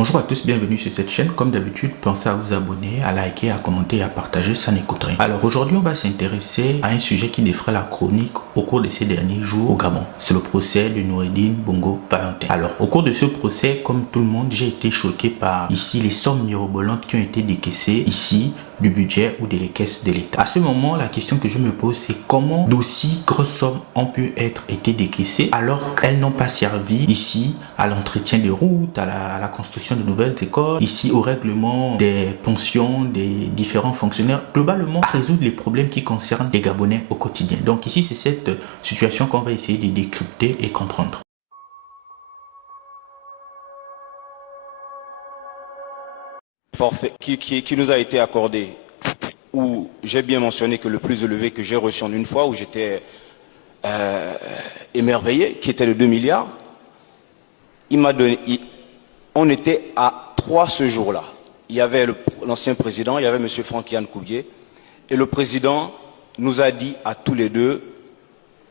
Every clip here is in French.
Bonjour à tous, bienvenue sur cette chaîne. Comme d'habitude, pensez à vous abonner, à liker, à commenter et à partager, ça n'écoute rien. Alors aujourd'hui, on va s'intéresser à un sujet qui défraie la chronique au cours de ces derniers jours au Gabon. C'est le procès de Noureddine Bongo Valentin. Alors au cours de ce procès, comme tout le monde, j'ai été choqué par ici les sommes mirobolantes qui ont été décaissées ici du budget ou des caisses de l'État. À ce moment, la question que je me pose, c'est comment d'aussi grosses sommes ont pu être été décaissées alors qu'elles n'ont pas servi ici à l'entretien des routes, à la construction de nouvelles écoles, ici au règlement des pensions des différents fonctionnaires, globalement à résoudre les problèmes qui concernent les Gabonais au quotidien. Donc ici, c'est cette situation qu'on va essayer de décrypter et comprendre. Forfait qui nous a été accordé, où j'ai bien mentionné que le plus élevé que j'ai reçu en une fois, où j'étais émerveillé, qui était de 2 milliards, il m'a donné, on était à 3 ce jour-là. Il y avait l'ancien président, il y avait M. Franck-Yann Koubié, et le président nous a dit à tous les deux,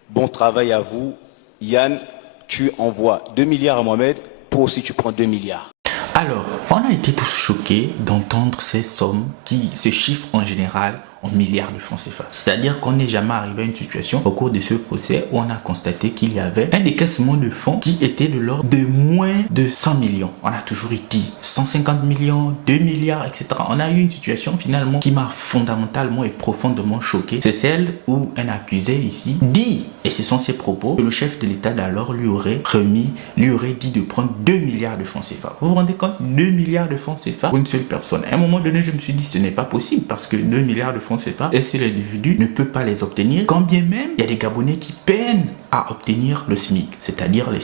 bon travail à vous, Yann, tu envoies 2 milliards à Mohamed, toi aussi tu prends 2 milliards. Alors, on a été tous choqués d'entendre ces sommes qui se chiffrent en général en milliards de francs CFA. C'est-à-dire qu'on n'est jamais arrivé à une situation au cours de ce procès où on a constaté qu'il y avait un décaissement de fonds qui était de l'ordre de moins de 100 millions. On a toujours dit 150 millions, 2 milliards, etc. On a eu une situation finalement qui m'a fondamentalement et profondément choqué. C'est celle où un accusé ici dit, et ce sont ses propos, que le chef de l'État d'alors lui aurait dit de prendre 2 milliards de francs CFA. Vous vous rendez compte? 2 milliards de francs CFA pour une seule personne. À un moment donné, je me suis dit, ce n'est pas possible parce que 2 milliards de francs CFA, et si l'individu ne peut pas les obtenir, quand bien même il y a des Gabonais qui peinent à obtenir le SMIC, c'est-à-dire les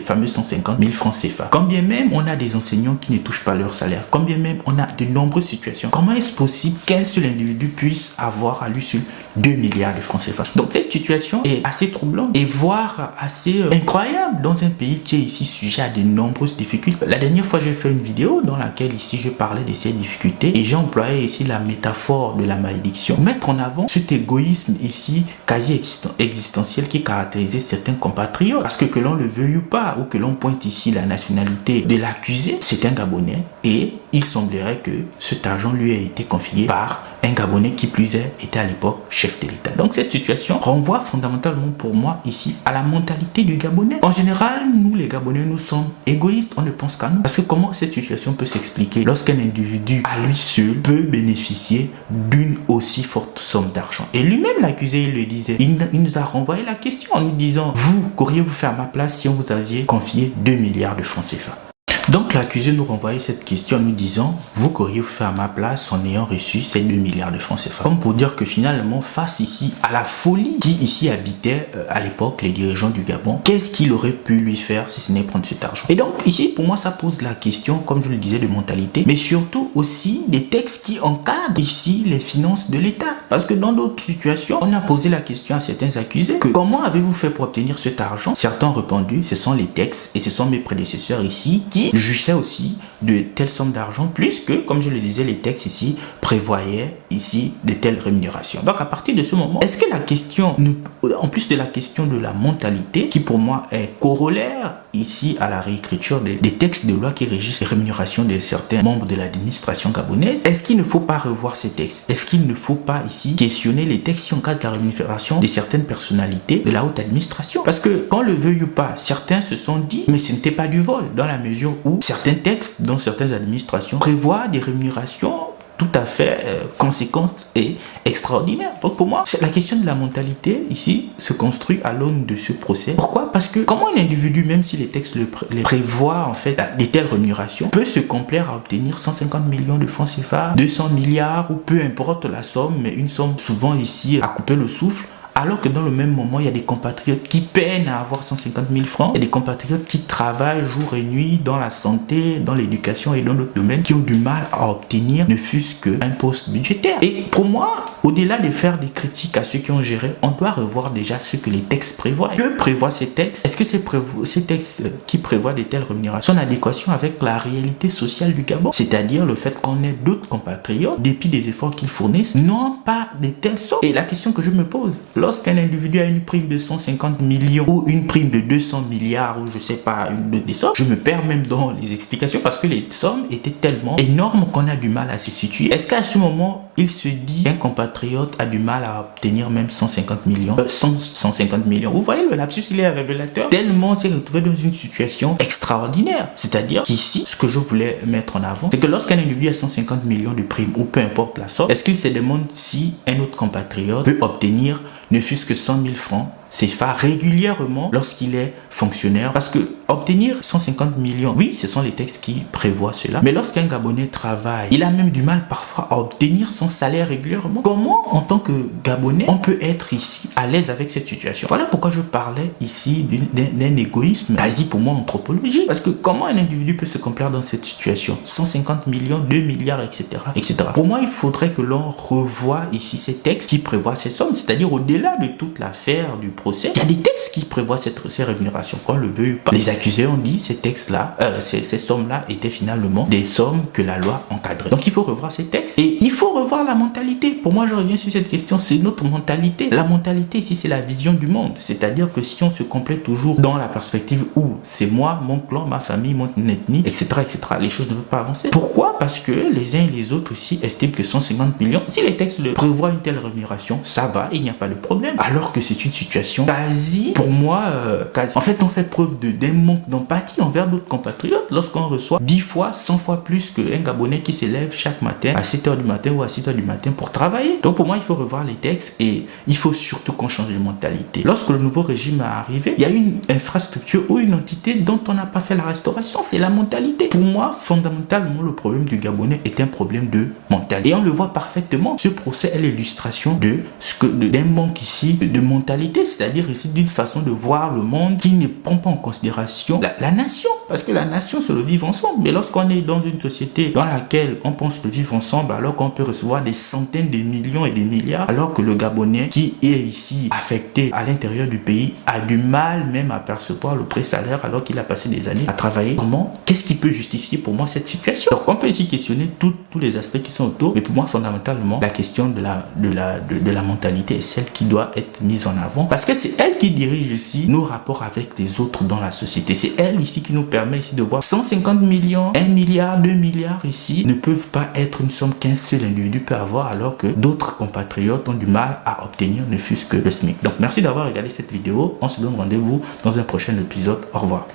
fameux 150 000 francs CFA. Quand bien même on a des enseignants qui ne touchent pas leur salaire, quand bien même on a de nombreuses situations, comment est-ce possible qu'un seul individu puisse avoir à lui seul 2 milliards de francs CFA? Donc cette situation est assez troublante et voire assez incroyable dans un pays qui est ici sujet à de nombreuses difficultés. La dernière fois, j'ai fait une vidéo dans laquelle ici je parlais de ces difficultés et j'ai employé ici la métaphore de la malédiction. Mettre en avant cet égoïsme ici quasi existentiel qui caractérisait certains compatriotes. Parce que l'on le veuille ou pas, ou que l'on pointe ici la nationalité de l'accusé, c'est un Gabonais et il semblerait que cet argent lui ait été confié par un Gabonais qui plus est était à l'époque chef de l'État. Donc cette situation renvoie fondamentalement pour moi ici à la mentalité du Gabonais. En général, nous les Gabonais, nous sommes égoïstes, on ne pense qu'à nous. Parce que comment cette situation peut s'expliquer lorsqu'un individu à lui seul peut bénéficier d'une aussi forte somme d'argent? Et lui-même l'accusé, il le disait, il nous a renvoyé la question en nous disant, vous, qu'auriez-vous fait à ma place si on vous aviez confié 2 milliards de francs CFA? Donc l'accusé nous renvoyait cette question en nous disant, vous qu'auriez-vous fait à ma place en ayant reçu ces 2 milliards de francs CFA? Comme pour dire que finalement, face ici à la folie qui ici habitait à l'époque les dirigeants du Gabon, qu'est-ce qu'il aurait pu lui faire si ce n'est prendre cet argent? Et donc ici, pour moi, ça pose la question, comme je le disais, de mentalité, mais surtout aussi des textes qui encadrent ici les finances de l'État. Parce que dans d'autres situations, on a posé la question à certains accusés que comment avez-vous fait pour obtenir cet argent? Certains ont répondu, ce sont les textes et ce sont mes prédécesseurs ici qui jouissait aussi de telles sommes d'argent, plus que, comme je le disais, les textes ici prévoyaient ici de telles rémunérations. Donc à partir de ce moment, est-ce que la question, en plus de la question de la mentalité, qui pour moi est corollaire ici à la réécriture des textes de loi qui régissent les rémunérations de certains membres de l'administration gabonaise, est-ce qu'il ne faut pas revoir ces textes? Est-ce qu'il ne faut pas ici questionner les textes qui encadrent la rémunération de certaines personnalités de la haute administration? Parce que, qu'on le veuille ou pas, certains se sont dit, mais ce n'était pas du vol, dans la mesure où certains textes dans certaines administrations prévoient des rémunérations tout à fait conséquentes et extraordinaires. Donc pour moi, la question de la mentalité ici se construit à l'aune de ce procès. Pourquoi? Parce que comment un individu, même si les textes les prévoient en fait des telles rémunérations, peut se complaire à obtenir 150 millions de francs CFA, 200 milliards ou peu importe la somme, mais une somme souvent ici à couper le souffle, alors que dans le même moment, il y a des compatriotes qui peinent à avoir 150 000 francs. Il y a des compatriotes qui travaillent jour et nuit dans la santé, dans l'éducation et dans d'autres domaines, qui ont du mal à obtenir ne fût-ce qu'un poste budgétaire. Et pour moi, au-delà de faire des critiques à ceux qui ont géré, on doit revoir déjà ce que les textes prévoient. Que prévoient ces textes? Est-ce que ces textes qui prévoient de telles rémunérations sont en adéquation avec la réalité sociale du Gabon? C'est-à-dire le fait qu'on ait d'autres compatriotes, dépit des efforts qu'ils fournissent, n'ont pas de telles sommes. Et la question que je me pose, lorsqu'un individu a une prime de 150 millions ou une prime de 200 milliards ou je sais pas, des sommes, je me perds même dans les explications parce que les sommes étaient tellement énormes qu'on a du mal à se situer. Est-ce qu'à ce moment, il se dit qu'un compatriote a du mal à obtenir même 150 millions 150 millions. Vous voyez, le lapsus, il est révélateur. Tellement s'est retrouvé dans une situation extraordinaire. C'est-à-dire qu'ici, ce que je voulais mettre en avant, c'est que lorsqu'un individu a 150 millions de primes ou peu importe la somme, est-ce qu'il se demande si un autre compatriote peut obtenir ne fût-ce que 100 000 francs CFA régulièrement lorsqu'il est fonctionnaire? Parce que obtenir 150 millions, oui, ce sont les textes qui prévoient cela. Mais lorsqu'un Gabonais travaille, il a même du mal parfois à obtenir son salaire régulièrement. Comment, en tant que Gabonais, on peut être ici à l'aise avec cette situation? Voilà pourquoi je parlais ici d'un égoïsme quasi pour moi anthropologique. Parce que comment un individu peut se complaire dans cette situation? 150 millions, 2 milliards, etc., etc. Pour moi, il faudrait que l'on revoie ici ces textes qui prévoient ces sommes. C'est-à-dire au-delà de toute l'affaire du procès, il y a des textes qui prévoient ces rémunérations, qu'on le veuille ou pas. Les accusés ont dit ces textes-là, ces sommes-là étaient finalement des sommes que la loi encadrait. Donc il faut revoir ces textes et il faut revoir la mentalité. Pour moi, je reviens sur cette question, c'est notre mentalité. La mentalité ici, c'est la vision du monde. C'est-à-dire que si on se complète toujours dans la perspective où c'est moi, mon clan, ma famille, mon ethnie, etc., etc., les choses ne peuvent pas avancer. Pourquoi? Parce que les uns et les autres aussi estiment que 150 millions, si les textes le prévoient une telle rémunération, ça va, il n'y a pas de problème. Alors que c'est une situation quasi, pour moi, quasi. En fait, on fait preuve d'un manque d'empathie envers d'autres compatriotes lorsqu'on reçoit 10 fois, 100 fois plus qu'un Gabonais qui s'élève chaque matin à 7h du matin ou à 6h du matin pour travailler. Donc pour moi, il faut revoir les textes et il faut surtout qu'on change de mentalité. Lorsque le nouveau régime est arrivé, il y a une infrastructure ou une entité dont on n'a pas fait la restauration, c'est la mentalité. Pour moi, fondamentalement, le problème du Gabonais est un problème de mentalité. Et on le voit parfaitement. Ce procès est l'illustration d'un manque ici de mentalité, c'est-à-dire ici d'une façon de voir le monde qui ne prend pas en considération la nation. Parce que la nation, c'est le vivre ensemble. Mais lorsqu'on est dans une société dans laquelle on pense le vivre ensemble, alors qu'on peut recevoir des centaines de millions et des milliards, alors que le Gabonais qui est ici affecté à l'intérieur du pays a du mal même à percevoir le pré-salaire alors qu'il a passé des années à travailler. Qu'est-ce qui peut justifier pour moi cette situation? Donc on peut ici questionner tous les aspects qui sont autour, mais pour moi fondamentalement la question de la mentalité est celle qui doit être mise en avant parce que c'est elle qui dirige ici nos rapports avec les autres dans la société. C'est elle ici qui nous permet ici de voir 150 millions, 1 milliard, 2 milliards ici ne peuvent pas être une somme qu'un seul individu peut avoir alors que d'autres compatriotes ont du mal à obtenir ne fût-ce que le SMIC. Donc merci d'avoir regardé cette vidéo. On se donne rendez-vous dans un prochain épisode. Au revoir.